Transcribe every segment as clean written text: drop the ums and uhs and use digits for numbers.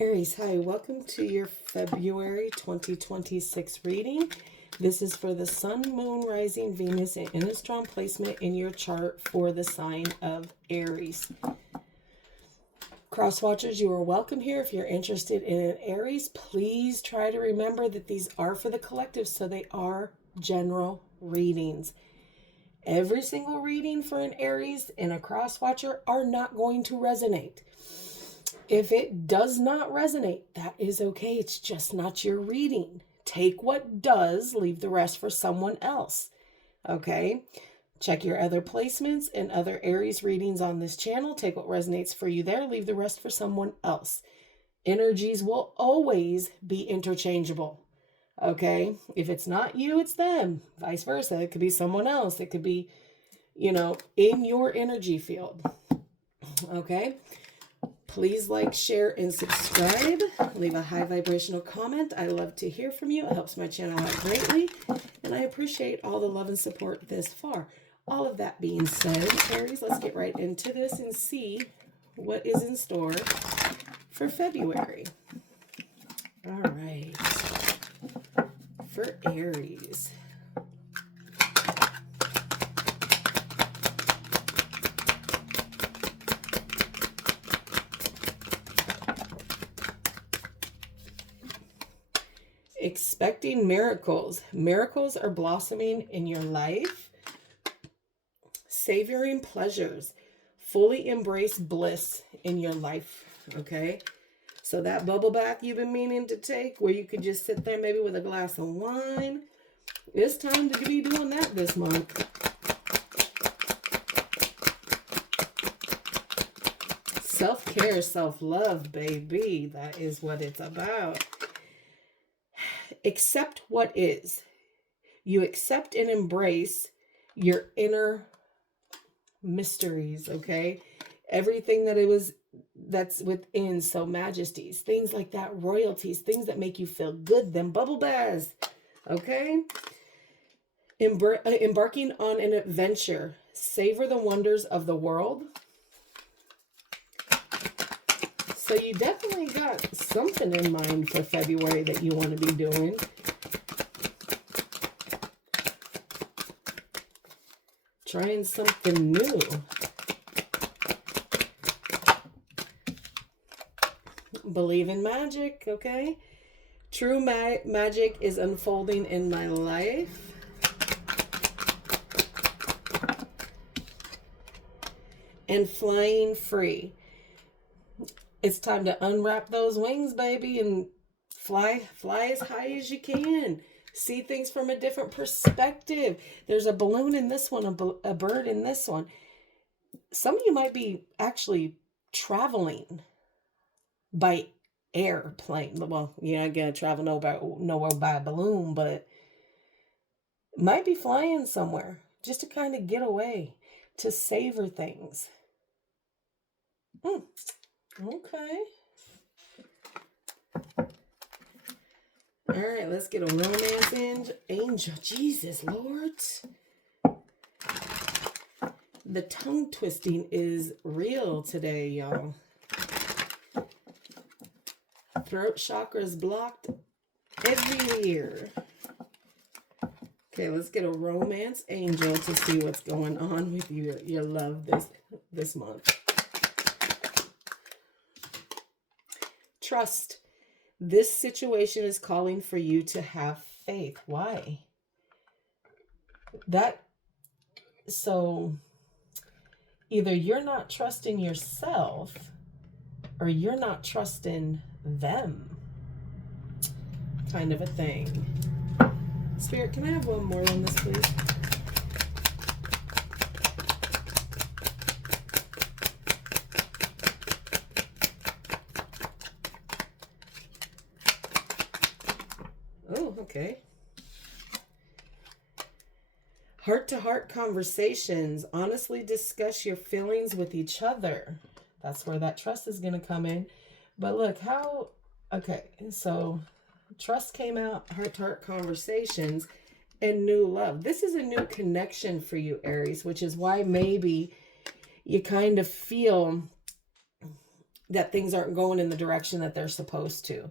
Aries, hi, welcome to your February 2026 reading. This is for the Sun, Moon, Rising, Venus, and in a strong placement in your chart for the sign of Aries. Crosswatchers, you are welcome here. If you're interested in an Aries, please try to remember that these are for the collective, so they are general readings. Every single reading for an Aries and a Crosswatcher are not going to resonate. If it does not resonate, that is okay. It's just not your reading. Take what does, leave the rest for someone else. Okay? Check your other placements and other Aries readings on this channel. Take what resonates for you there, leave the rest for someone else. Energies will always be interchangeable. Okay? If it's not you, it's them. Vice versa. It could be someone else. It could be, in your energy field. Okay? Please like, share, and subscribe. Leave a high vibrational comment. I love to hear from you. It helps my channel out greatly. And I appreciate all the love and support this far. All of that being said, Aries, let's get right into this and see what is in store for February. All right. For Aries. Expecting miracles. Miracles are blossoming in your life. Savoring pleasures. Fully embrace bliss in your life. Okay? So that bubble bath you've been meaning to take, where you could just sit there maybe with a glass of wine, it's time to be doing that this month. Self-care, self-love, baby. That is what it's about. Accept what is. You accept and embrace your inner mysteries, okay? Everything that's within, so majesties, things like that, royalties, things that make you feel good, them bubble baths, okay? Embarking on an adventure. Savor the wonders of the world. So you definitely got something in mind for February that you want to be doing. Trying something new. Believe in magic, okay? True magic is unfolding in my life. And flying free. It's time to unwrap those wings, baby, and fly as high as you can. See things from a different perspective. There's a balloon in this one, a bird in this one. Some of you might be actually traveling by airplane. Well, you're not going to travel nowhere by a balloon, but might be flying somewhere just to kind of get away, to savor things. Okay. All right, let's get a romance angel. Jesus, Lord. The tongue twisting is real today, y'all. Throat chakra is blocked everywhere. Okay, let's get a romance angel to see what's going on with your love this month. Trust. This situation is calling for you to have faith. Why? So either you're not trusting yourself or you're not trusting them. Kind of a thing. Spirit, can I have one more on this, please? Oh, okay. Heart-to-heart conversations. Honestly discuss your feelings with each other. That's where that trust is going to come in. But look, okay, so trust came out, heart-to-heart conversations, and new love. This is a new connection for you, Aries, which is why maybe you kind of feel that things aren't going in the direction that they're supposed to,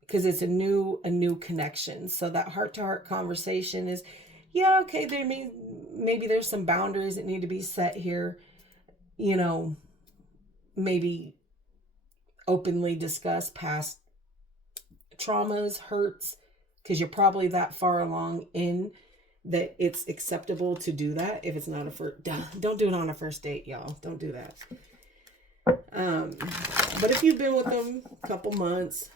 because it's a new connection. So that heart-to-heart conversation is, yeah, okay, maybe there's some boundaries that need to be set here, you know, maybe openly discuss past traumas, hurts, because you're probably that far along in that it's acceptable to do that. If it's not a first, don't do it on a first date, y'all. Don't do that. But if you've been with them a couple months,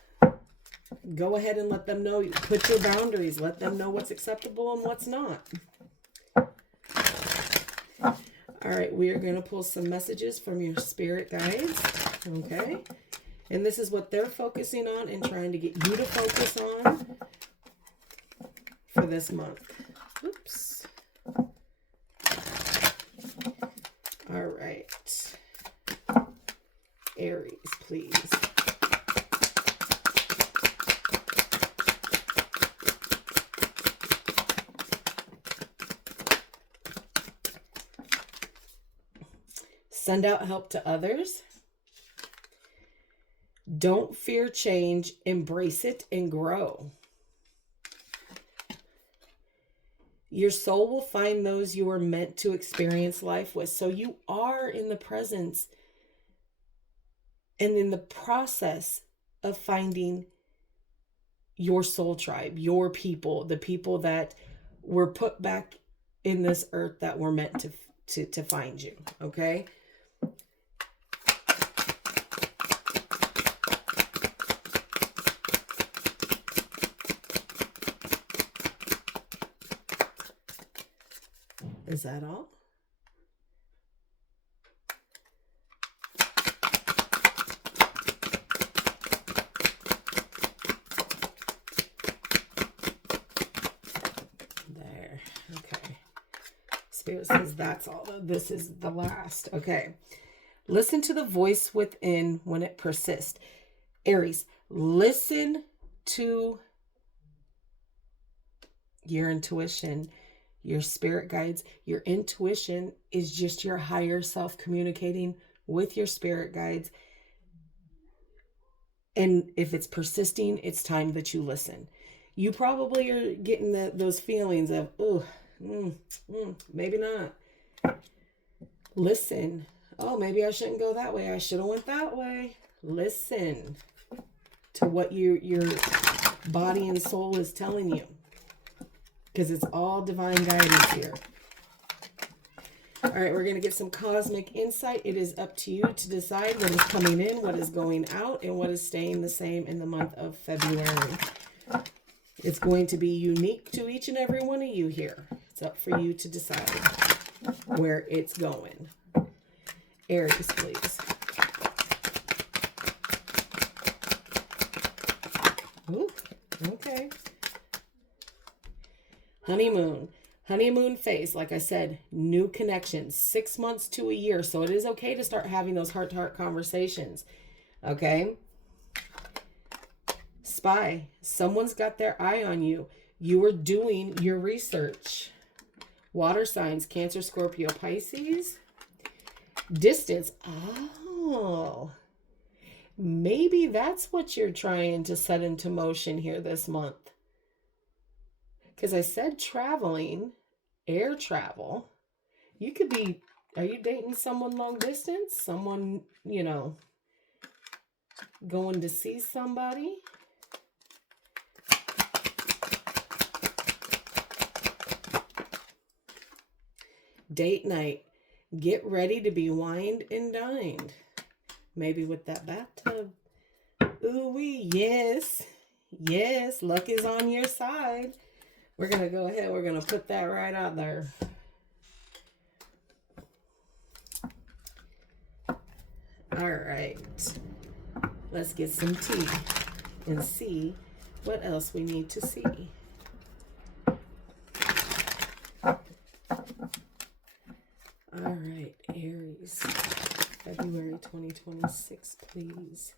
go ahead and let them know. Put your boundaries. Let them know what's acceptable and what's not. All right, we are going to pull some messages from your spirit guides. Okay. And this is what they're focusing on and trying to get you to focus on for this month. Oops. All right. Aries, please. Send out help to others. Don't fear change, embrace it and grow. Your soul will find those you are meant to experience life with. So you are in the presence and in the process of finding your soul tribe, your people, the people that were put back in this earth that were meant to find you. Okay. Is that all? There. Okay. Spirit says that's all. This is the last. Okay. Listen to the voice within when it persists. Aries, listen to your intuition. Your spirit guides, your intuition is just your higher self communicating with your spirit guides. And if it's persisting, it's time that you listen. You probably are getting those feelings of, maybe not. Listen. Oh, maybe I shouldn't go that way. I should have went that way. Listen to what your body and soul is telling you. Because it's all divine guidance here. All right, we're going to get some cosmic insight. It is up to you to decide what is coming in, what is going out, and what is staying the same in the month of February. It's going to be unique to each and every one of you here. It's up for you to decide where it's going. Aries, please. Ooh, okay. Honeymoon phase. Like I said, new connections, 6 months to a year. So it is okay to start having those heart-to-heart conversations. Okay. Spy. Someone's got their eye on you. You are doing your research. Water signs, Cancer, Scorpio, Pisces. Distance. Oh, maybe that's what you're trying to set into motion here this month. Because I said traveling, air travel. You could be, are you dating someone long distance? Someone, going to see somebody? Date night. Get ready to be wined and dined. Maybe with that bathtub. Ooh-wee, yes. Yes, luck is on your side. We're going to go ahead. We're going to put that right out there. All right. Let's get some tea and see what else we need to see. All right, Aries. February 2026, please.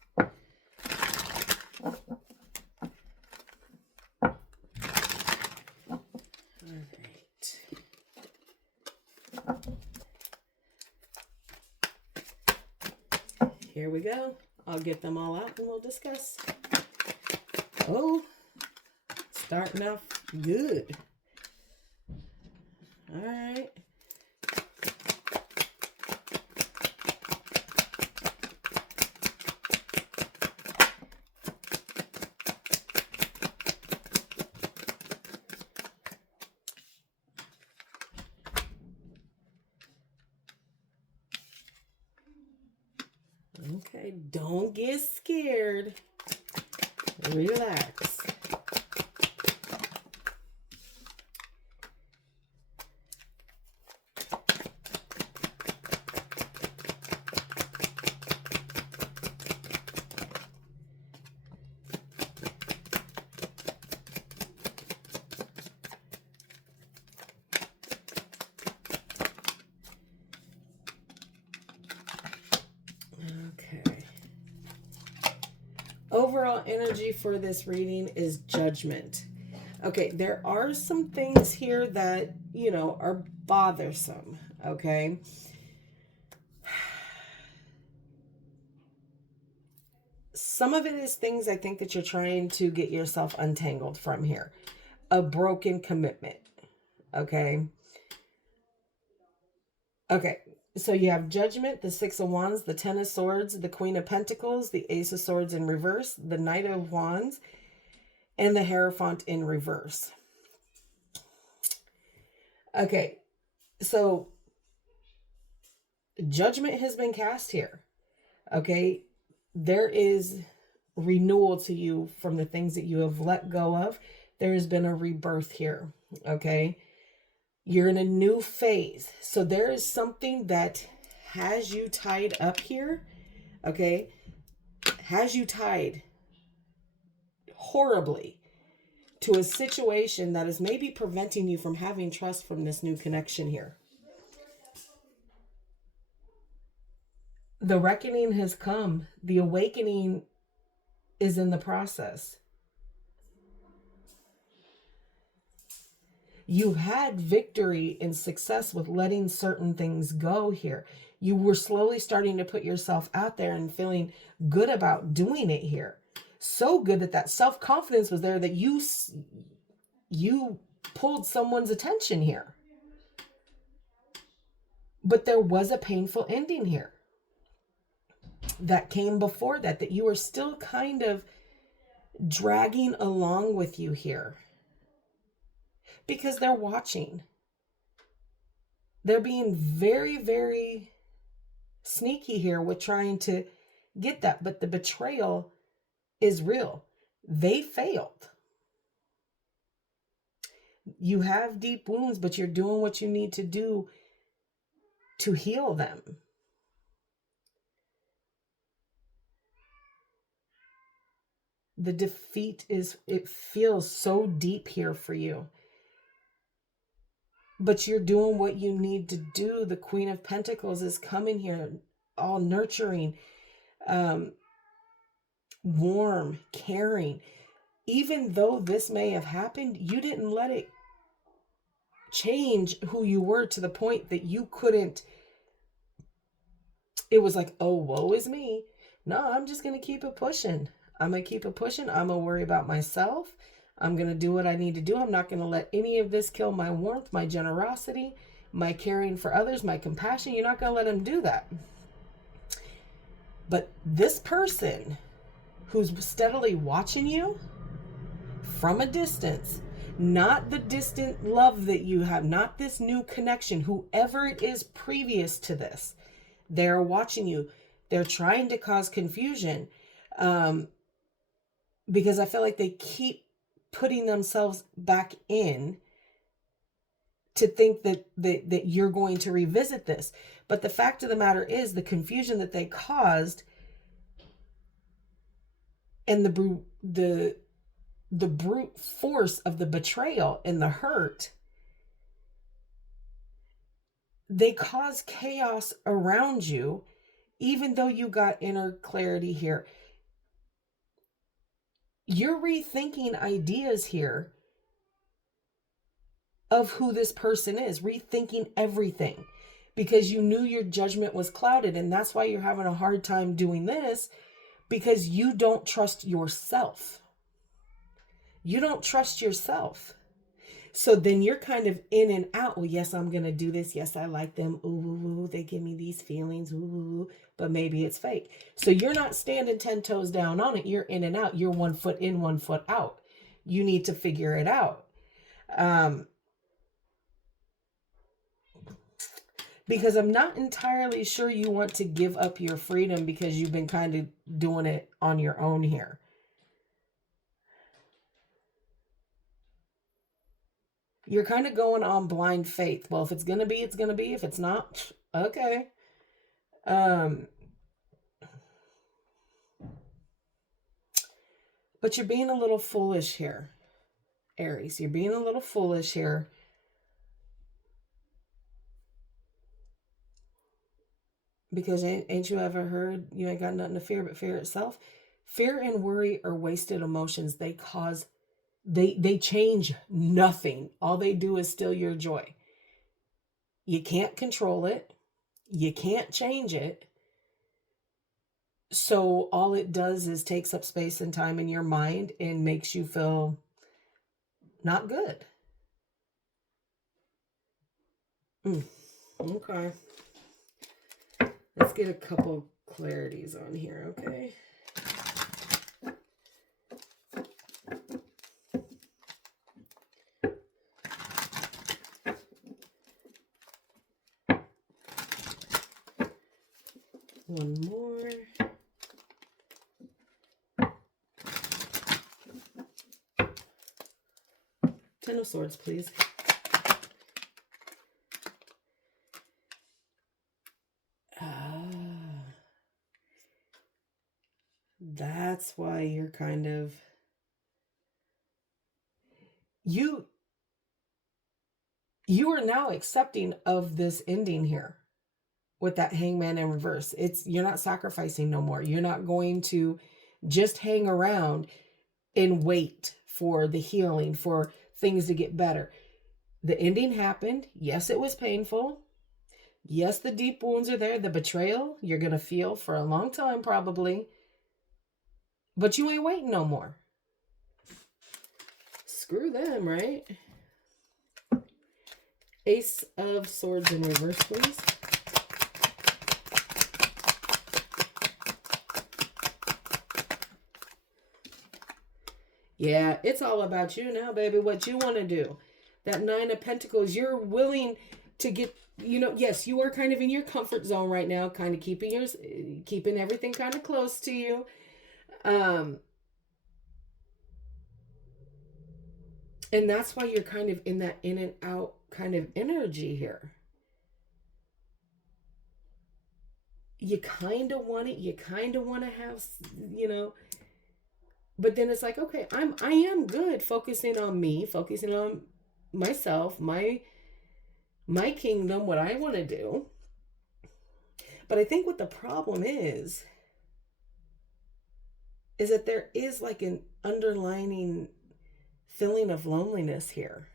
Here go. I'll get them all out and we'll discuss. Oh, starting off good. All right. Okay, don't get scared. Relax. Okay. Overall energy for this reading is judgment. Okay, there are some things here that, you know, are bothersome, okay? Some of it is things I think that you're trying to get yourself untangled from here. A broken commitment, okay? Okay, so you have Judgment, the Six of Wands, the Ten of Swords, the Queen of Pentacles, the Ace of Swords in reverse, the Knight of Wands, and the Hierophant in reverse. Okay, so Judgment has been cast here. Okay, there is renewal to you from the things that you have let go of. There has been a rebirth here. Okay, you're in a new phase. So there is something that has you tied up here. Okay, has you tied horribly to a situation that is maybe preventing you from having trust from this new connection here. The reckoning has come. The awakening is in the process. You had victory and success with letting certain things go here. You were slowly starting to put yourself out there and feeling good about doing it here. So good that that self-confidence was there that you pulled someone's attention here. But there was a painful ending here that came before that you were still kind of dragging along with you here. Because they're watching. They're being very, very sneaky here with trying to get that. But the betrayal is real. They failed. You have deep wounds, but you're doing what you need to do to heal them. The defeat it feels so deep here for you. But you're doing what you need to do. The Queen of Pentacles is coming here, all nurturing, warm, caring. Even though this may have happened, you didn't let it change who you were to the point that you couldn't. It was like, oh, woe is me. No, I'm just going to keep it pushing. I'm going to keep it pushing. I'm going to worry about myself. I'm going to do what I need to do. I'm not going to let any of this kill my warmth, my generosity, my caring for others, my compassion. You're not going to let them do that. But this person who's steadily watching you from a distance, not the distant love that you have, not this new connection, whoever it is previous to this, they're watching you. They're trying to cause confusion because I feel like they keep putting themselves back in to think that you're going to revisit this. But the fact of the matter is the confusion that they caused and the brute force of the betrayal and the hurt, they cause chaos around you, even though you got inner clarity here. You're rethinking ideas here of who this person is, rethinking everything, because you knew your judgment was clouded. And that's why you're having a hard time doing this, because you don't trust yourself. You don't trust yourself. So then you're kind of in and out. Well, yes, I'm going to do this. Yes, I like them. Ooh, they give me these feelings. Ooh, but maybe it's fake. So you're not standing 10 toes down on it. You're in and out. You're 1 foot in, 1 foot out. You need to figure it out. Because I'm not entirely sure you want to give up your freedom, because you've been kind of doing it on your own here. You're kind of going on blind faith. Well, if it's going to be, it's going to be. If it's not, okay. But you're being a little foolish here, Aries. You're being a little foolish here. Because ain't you ever heard, you ain't got nothing to fear but fear itself? Fear and worry are wasted emotions. They cause, they change nothing. All they do is steal your joy. You can't control it. You can't change it. So all it does is takes up space and time in your mind and makes you feel not good. Okay. Let's get a couple clarities on here, okay? One more. Ten of Swords, please. That's why you're kind of... You are now accepting of this ending here with that Hangman in reverse. You're not sacrificing no more. You're not going to just hang around and wait for the healing, for things to get better. The ending happened. Yes, it was painful. Yes, the deep wounds are there. The betrayal you're going to feel for a long time probably. But you ain't waiting no more. Screw them, right? Ace of Swords in reverse, please. Yeah, it's all about you now, baby. What you want to do. That Nine of Pentacles, you're willing to get, yes, you are kind of in your comfort zone right now, kind of keeping everything kind of close to you. And that's why you're kind of in that in and out kind of energy here. You kind of want it. You kind of want to have, but then it's like, okay, I am good focusing on me, focusing on myself, my kingdom, what I want to do. But I think what the problem is that there is like an underlining feeling of loneliness here.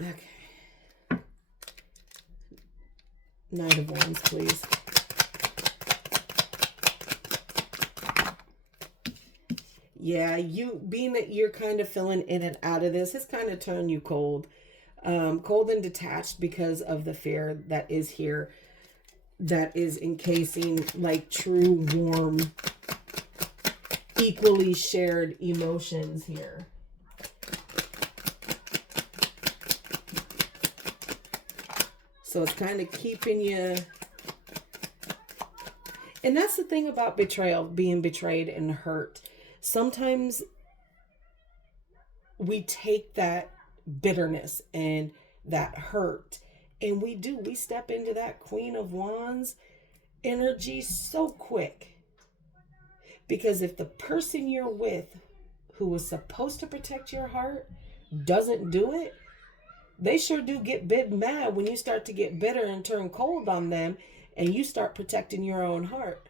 Okay. Knight of Wands, please. Yeah, you being that you're kind of feeling in and out of this has kind of turned you cold. Cold and detached because of the fear that is here, that is encasing like true, warm, equally shared emotions here. So it's kind of keeping you... And that's the thing about betrayal, being betrayed and hurt. Sometimes we take that bitterness and that hurt, and we step into that Queen of Wands energy so quick. Because if the person you're with who was supposed to protect your heart doesn't do it, they sure do get big mad when you start to get bitter and turn cold on them and you start protecting your own heart.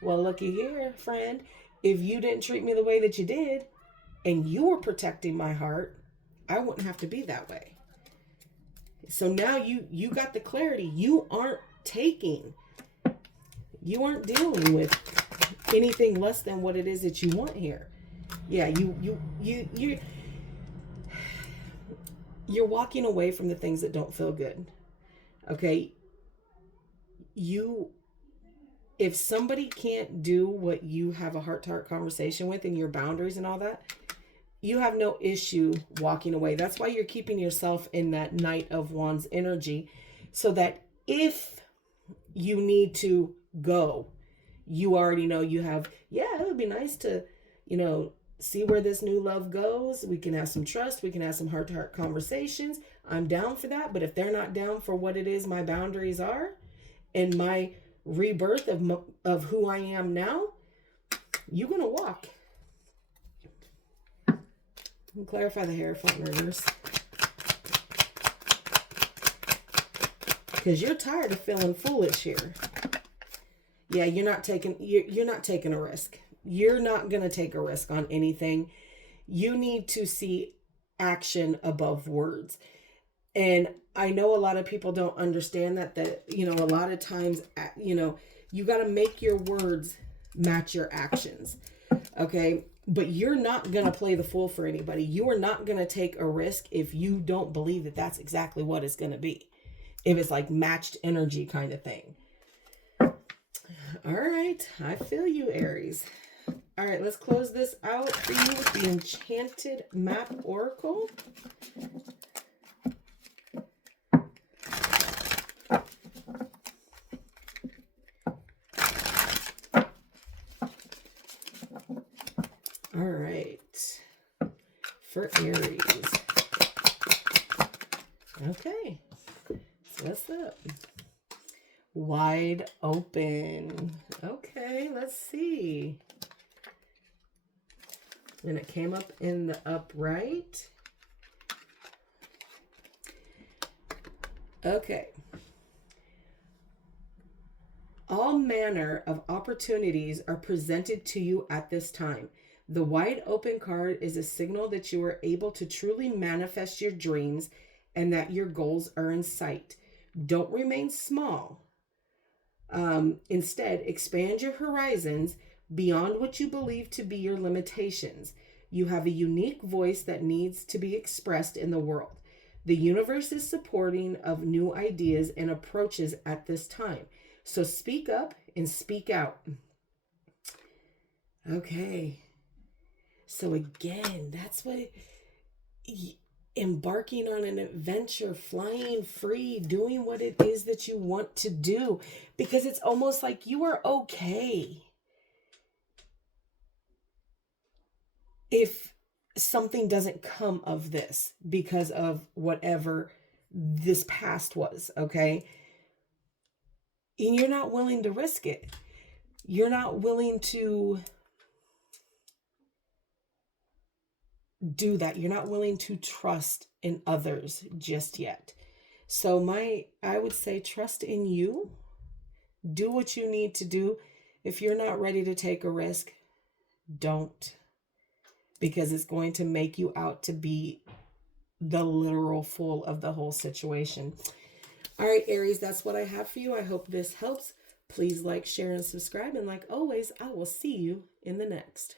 Well, looky here, friend. If you didn't treat me the way that you did and you were protecting my heart, I wouldn't have to be that way. So now you got the clarity. You aren't taking. You aren't dealing with anything less than what it is that you want here. Yeah, you're walking away from the things that don't feel good. Okay? If somebody can't do what you have a heart-to-heart conversation with and your boundaries and all that, you have no issue walking away. That's why you're keeping yourself in that Knight of Wands energy, so that if you need to go, you already know you have, yeah, it would be nice to, see where this new love goes. We can have some trust. We can have some heart-to-heart conversations. I'm down for that. But if they're not down for what it is my boundaries are and my rebirth of who I am now, you're going to walk. And clarify the Hierophant reverse. Because you're tired of feeling foolish here. Yeah, you're not taking a risk. You're not going to take a risk on anything. You need to see action above words. And I know a lot of people don't understand that a lot of times, you got to make your words match your actions. Okay? But you're not going to play the fool for anybody. You are not going to take a risk if you don't believe that that's exactly what it's going to be. If it's like matched energy kind of thing. All right. I feel you, Aries. All right, let's close this out for you with the Enchanted Map Oracle. All right, for Aries. Okay, so what's up? Wide open. Okay, let's see. And it came up in the upright. Okay. All manner of opportunities are presented to you at this time. The wide open card is a signal that you are able to truly manifest your dreams and that your goals are in sight. Don't remain small. Instead, expand your horizons beyond what you believe to be your limitations. You have a unique voice that needs to be expressed in the world. The universe is supporting of new ideas and approaches at this time. So speak up and speak out. Okay. So again, that's what embarking on an adventure, flying free, doing what it is that you want to do, because it's almost like you are okay if something doesn't come of this because of whatever this past was, okay? And you're not willing to risk it. You're not willing to do that. You're not willing to trust in others just yet. So I would say trust in you. Do what you need to do. If you're not ready to take a risk, don't. Because it's going to make you out to be the literal fool of the whole situation. All right, Aries, that's what I have for you. I hope this helps. Please like, share, and subscribe. And like always, I will see you in the next.